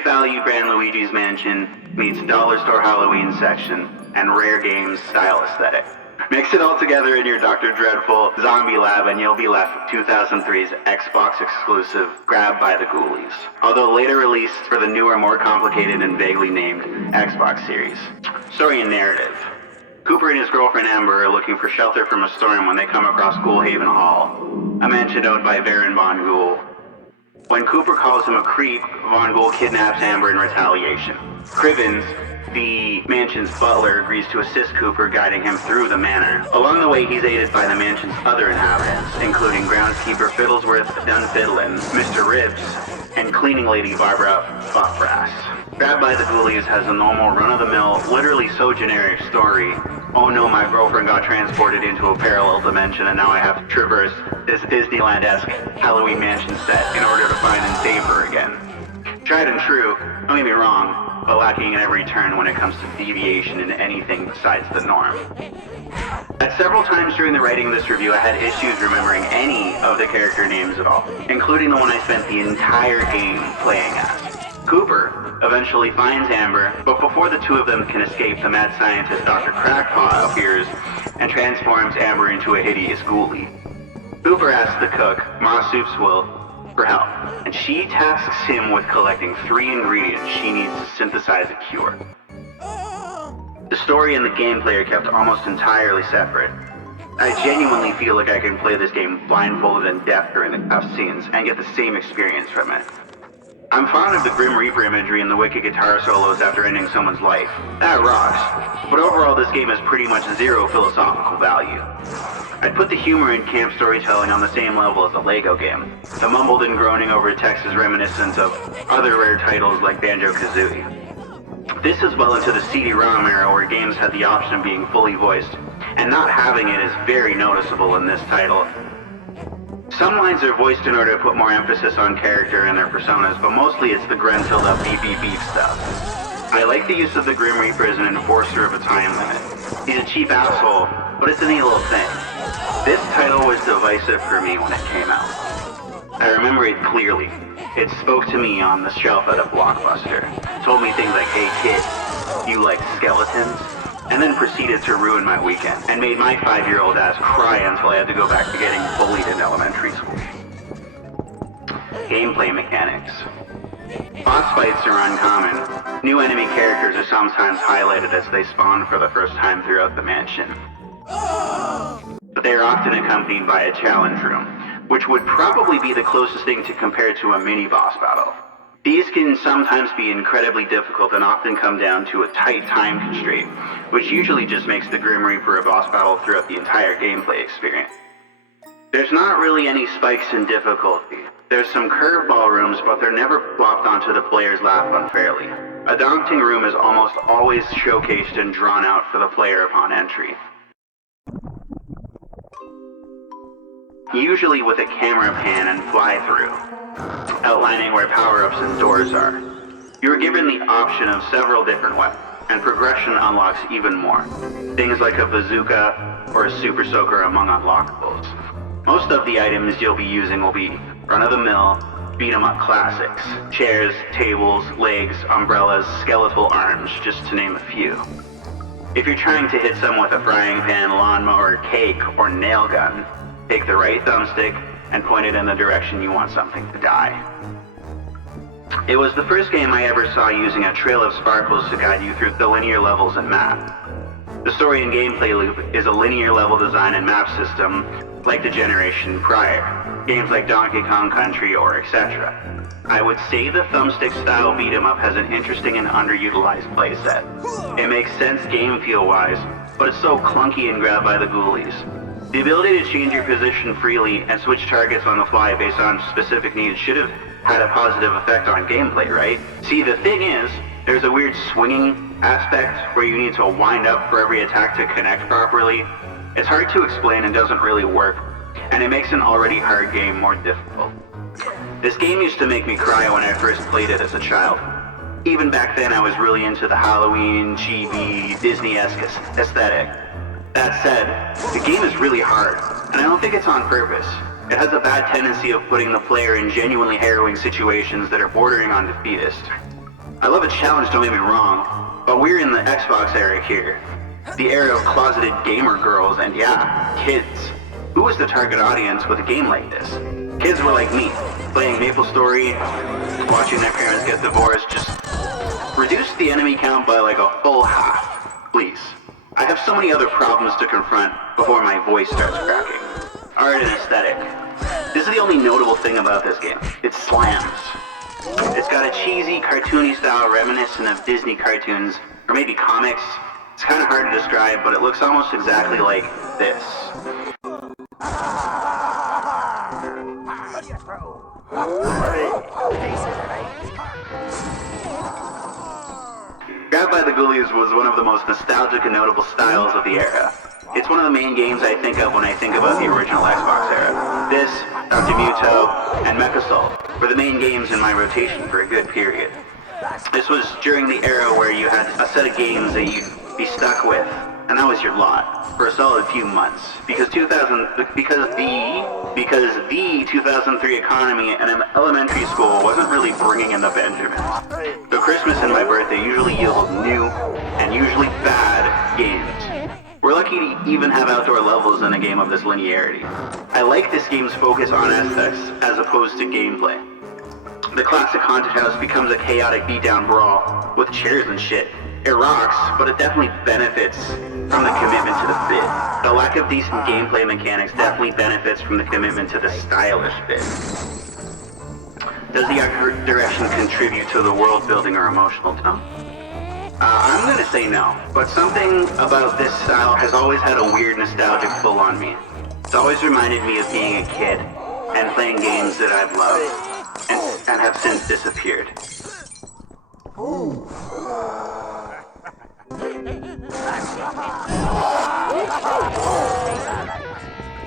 Great value brand Luigi's Mansion meets dollar store Halloween section and rare games style aesthetic. Mix it all together in your Dr. Dreadful Zombie Lab and you'll be left with 2003's Xbox exclusive Grabbed by the Ghoulies, although later released for the newer, more complicated and vaguely named Xbox series. Story and narrative. Cooper and his girlfriend Amber are looking for shelter from a storm when they come across Ghoulhaven Hall, a mansion owned by Baron Von Ghoul. When Cooper calls him a creep, Von Ghoul kidnaps Amber in retaliation. Crivens, the mansion's butler, agrees to assist Cooper, guiding him through the manor. Along the way, he's aided by the mansion's other inhabitants, including groundskeeper Fiddlesworth Dunfiddlin, Mr. Ribs, and cleaning lady Barbara Buffbrass. Grabbed by the Ghoulies has a normal run-of-the-mill, literally so generic story. Oh no, my girlfriend got transported into a parallel dimension and now I have to traverse this Disneyland-esque Halloween mansion set in order to find and save her again. Tried and true, don't get me wrong, but lacking in every turn when it comes to deviation in anything besides the norm. At several times during the writing of this review, I had issues remembering any of the character names at all, including the one I spent the entire game playing as. Cooper eventually finds Amber, but before the two of them can escape, the mad scientist Dr. Crackpaw appears and transforms Amber into a hideous ghoulie. Cooper asks the cook, Ma Soupswill, for help, and she tasks him with collecting 3 ingredients she needs to synthesize a cure. The story and the gameplay are kept almost entirely separate. I genuinely feel like I can play this game blindfolded and deaf during the cutscenes and get the same experience from it. I'm fond of the Grim Reaper imagery and the wicked guitar solos after ending someone's life. That rocks. But overall, this game has pretty much zero philosophical value. I'd put the humor in camp storytelling on the same level as a Lego game. The mumbled and groaning over text is reminiscent of other rare titles like Banjo-Kazooie. This is well into the CD-ROM era where games had the option of being fully voiced, and not having it is very noticeable in this title. Some lines are voiced in order to put more emphasis on character and their personas, but mostly it's the Gruntilda beep beep beep stuff. I like the use of the Grim Reaper as an enforcer of a time limit. He's a cheap asshole, but it's a neat little thing. This title was divisive for me when it came out. I remember it clearly. It spoke to me on the shelf at a Blockbuster. It told me things like, hey kid, you like skeletons? And then proceeded to ruin my weekend, and made my 5-year-old ass cry until I had to go back to getting bullied in elementary school. Gameplay mechanics. Boss fights are uncommon. New enemy characters are sometimes highlighted as they spawn for the first time throughout the mansion. But they are often accompanied by a challenge room, which would probably be the closest thing to compare to a mini-boss battle. These can sometimes be incredibly difficult and often come down to a tight time constraint, which usually just makes the Grim Reaper a boss battle throughout the entire gameplay experience. There's not really any spikes in difficulty. There's some curveball rooms, but they're never flopped onto the player's lap unfairly. A daunting room is almost always showcased and drawn out for the player upon entry, usually with a camera pan and fly-through, outlining where power-ups and doors are. You are given the option of several different weapons, and progression unlocks even more. Things like a bazooka or a super soaker among unlockables. Most of the items you'll be using will be run-of-the-mill, beat-em-up classics. Chairs, tables, legs, umbrellas, skeletal arms, just to name a few. If you're trying to hit someone with a frying pan, lawnmower, cake, or nail gun, take the right thumbstick and point it in the direction you want something to die. It was the first game I ever saw using a trail of sparkles to guide you through the linear levels and map. The story and gameplay loop is a linear level design and map system like the generation prior, games like Donkey Kong Country or etc. I would say the thumbstick style beat 'em up has an interesting and underutilized playset. It makes sense game feel wise, but it's so clunky and grabbed by the Ghoulies. The ability to change your position freely and switch targets on the fly based on specific needs should have had a positive effect on gameplay, right? See, the thing is, there's a weird swinging aspect where you need to wind up for every attack to connect properly. It's hard to explain and doesn't really work, and it makes an already hard game more difficult. This game used to make me cry when I first played it as a child. Even back then I was really into the Halloween, chibi, Disney-esque aesthetic. That said, the game is really hard, and I don't think it's on purpose. It has a bad tendency of putting the player in genuinely harrowing situations that are bordering on defeatist. I love a challenge, don't get me wrong, but we're in the Xbox era here. The era of closeted gamer girls and, yeah, kids. Who was the target audience with a game like this? Kids were like me, playing MapleStory, watching their parents get divorced. Just reduce the enemy count by like a full half, please. I have so many other problems to confront before my voice starts cracking. Art and aesthetic. This is the only notable thing about this game. It slams. It's got a cheesy, cartoony style reminiscent of Disney cartoons, or maybe comics. It's kind of hard to describe, but it looks almost exactly like this. Grabbed by the Ghoulies was one of the most nostalgic and notable styles of the era. It's one of the main games I think of when I think about the original Xbox era. This, Dr. Muto, and Mechasol were the main games in my rotation for a good period. This was during the era where you had a set of games that you'd be stuck with, and that was your lot, for a solid few months. Because the 2003 economy and elementary school wasn't really bringing in the Benjamins. So Christmas and my birthday usually yield new, and usually bad, games. We're lucky to even have outdoor levels in a game of this linearity. I like this game's focus on aesthetics as opposed to gameplay. The classic haunted house becomes a chaotic beatdown brawl with chairs and shit. It rocks, but it definitely benefits from the commitment to the bit. The lack of decent gameplay mechanics definitely benefits from the commitment to the stylish bit. Does the art direction contribute to the world building or emotional tone? I'm gonna say no, but something about this style has always had a weird nostalgic pull on me. It's always reminded me of being a kid and playing games that I've loved and have since disappeared.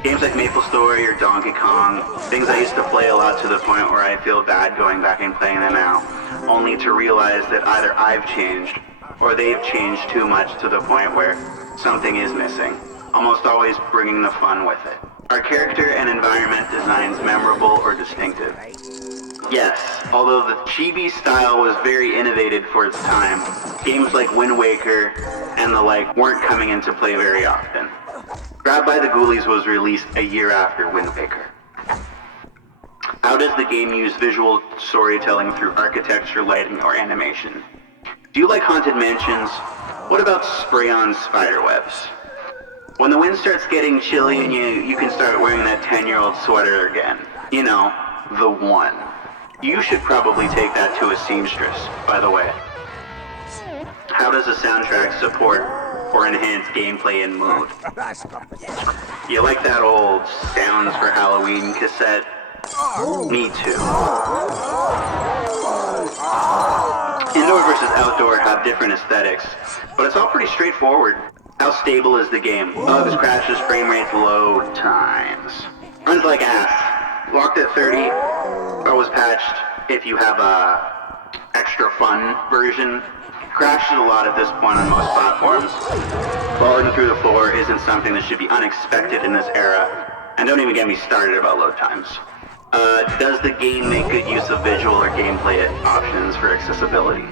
Games like MapleStory or Donkey Kong, things I used to play a lot to the point where I feel bad going back and playing them now, only to realize that either I've changed or they've changed too much to the point where something is missing, almost always bringing the fun with it. Are character and environment designs memorable or distinctive? Yes, although the chibi style was very innovative for its time, games like Wind Waker and the like weren't coming into play very often. Grabbed by the Ghoulies was released a year after Wind Waker. How does the game use visual storytelling through architecture, lighting, or animation? Do you like haunted mansions? What about spray-on spiderwebs? When the wind starts getting chilly and you can start wearing that 10-year-old sweater again. You know, the one. You should probably take that to a seamstress, by the way. How does the soundtrack support or enhance gameplay and mood? You like that old Sounds for Halloween cassette? Me too. Indoor versus outdoor have different aesthetics, but it's all pretty straightforward. How stable is the game? Bugs, crashes, frame rates, load times. Runs like ass. Locked at 30. Always patched if you have a extra fun version. Crashes a lot at this point on most platforms. Falling through the floor isn't something that should be unexpected in this era. And don't even get me started about load times. Does the game make good use of visual or gameplay options for accessibility?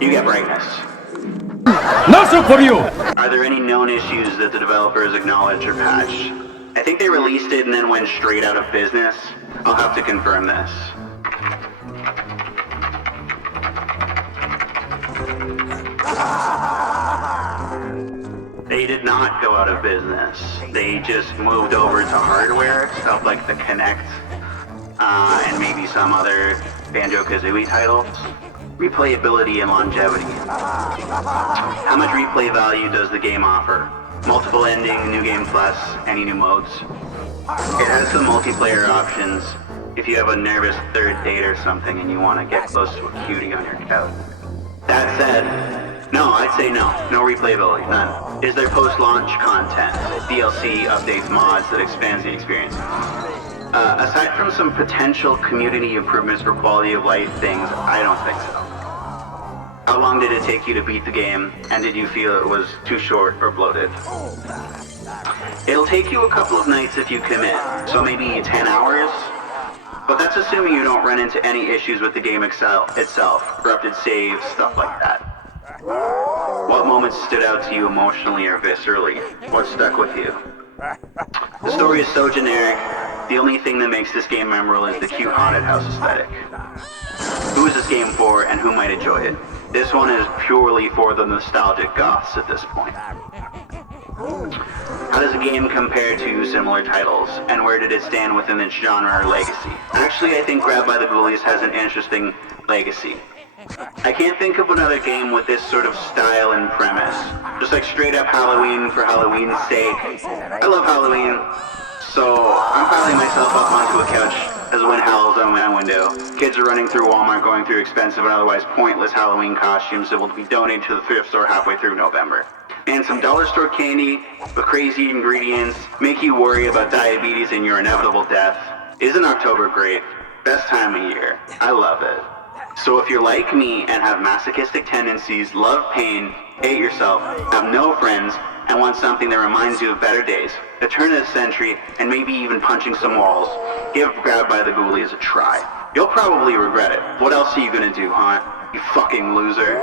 You get brightness. Not so for you! Are there any known issues that the developers acknowledge or patch? I think they released it and then went straight out of business. I'll have to confirm this. They did not go out of business. They just moved over to hardware, stuff like the Kinect, and maybe some other Banjo-Kazooie titles. Replayability and longevity. How much replay value does the game offer? Multiple ending, new game plus, any new modes. It has some multiplayer options if you have a nervous third date or something and you want to get close to a cutie on your couch. That said, no, I'd say no. No replayability, none. Is there post-launch content, DLC, updates, mods that expands the experience? Aside from some potential community improvements for quality of life things, I don't think so. How long did it take you to beat the game, and did you feel it was too short or bloated? It'll take you a couple of nights if you commit, so maybe 10 hours? But that's assuming you don't run into any issues with the game itself, corrupted saves, stuff like that. What moments stood out to you emotionally or viscerally? What stuck with you? The story is so generic, the only thing that makes this game memorable is the cute haunted house aesthetic. Who is this game for and who might enjoy it? This one is purely for the nostalgic goths at this point. How does the game compare to similar titles, and where did it stand within its genre or legacy? Actually, I think Grabbed by the Ghoulies has an interesting legacy. I can't think of another game with this sort of style and premise. Just like straight up Halloween for Halloween's sake. I love Halloween, so I'm piling myself up onto a couch as the wind howls on my window. Kids are running through Walmart going through expensive and otherwise pointless Halloween costumes that will be donated to the thrift store halfway through November. And some dollar store candy with crazy ingredients make you worry about diabetes and your inevitable death. Isn't October great? Best time of year. I love it. So if you're like me and have masochistic tendencies, love pain, hate yourself, have no friends, and want something that reminds you of better days, the turn of the century, and maybe even punching some walls, give Grabbed by the Ghoulies a try. You'll probably regret it. What else are you gonna do, huh? You fucking loser.